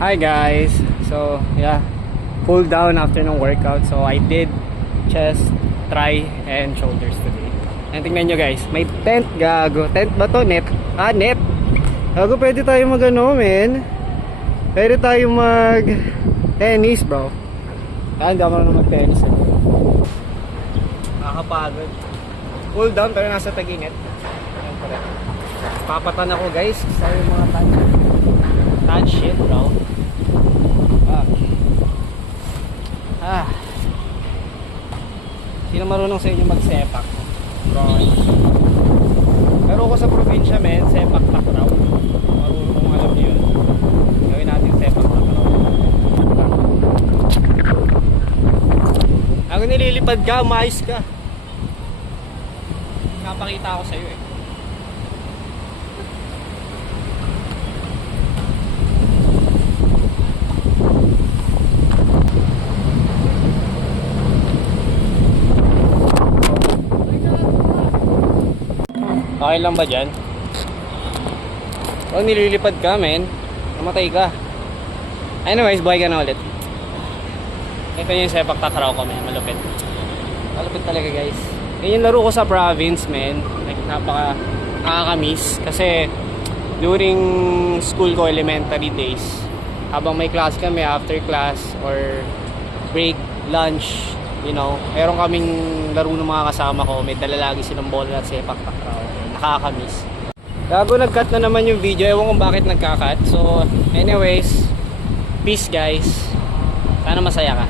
Hi guys. So yeah, cool down after ng workout. So I did chest, try, and shoulders today. And tingnan nyo guys, may tent. Gago, tent ba to? Net? Net. Gago, pwede tayo mag men. Pwede tayo mag tennis bro. Hindi ako na mag tennis nakakapagod. Cool down pero nasa tag-init. Papatan ako guys sa yung mga touch shit bro. Sino marunong sa inyo magsepak? Pero ako sa probinsya men, sepak takraw. Marunong kung alam niyo yun. Gawin natin sepak takraw. Ako nililipad ka, mais ka. Napakita ako sa iyo eh. Okay lang ba dyan? Pag nililipad ka men, namatay ka. Anyways, buhay ka na ulit. Ito yung sepak takraw ko men, malupit. Malupit talaga guys. Yan yung laro ko sa province men. Like nakakamiss. Kasi during school ko, elementary days, habang may class kami, after class or break, lunch, you know, meron kaming laro ng mga kasama ko. May dala lagi silang bola at sepak takraw. Nakakamiss. Gago, nag-cut na naman yung video. Ewan kung bakit nagka-cut. So anyways, peace guys. Sana masaya ka.